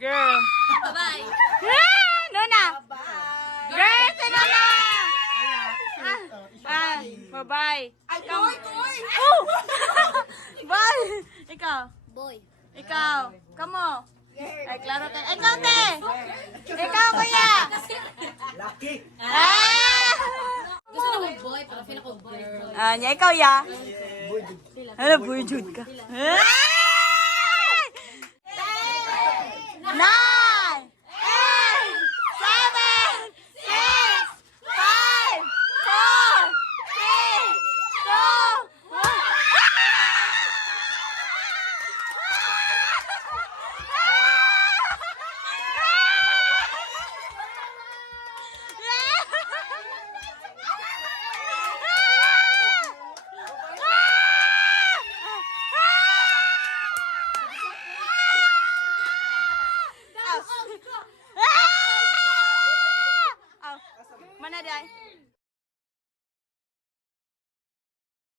Girl. Bye-bye. Nona. Girl, si Nona. Bye-bye. Ay, boy, boy! Oh! Bye! Ikaw. Boy. Ikaw. Kamo. Ay, klaro kayo. Ikaw, te. Ikaw, kuya. Lucky! Ah! Gusto na kong boy, pero feel ako girl. Nya, ikaw, ya. Ano, boy, Jude ka. Ay! Na!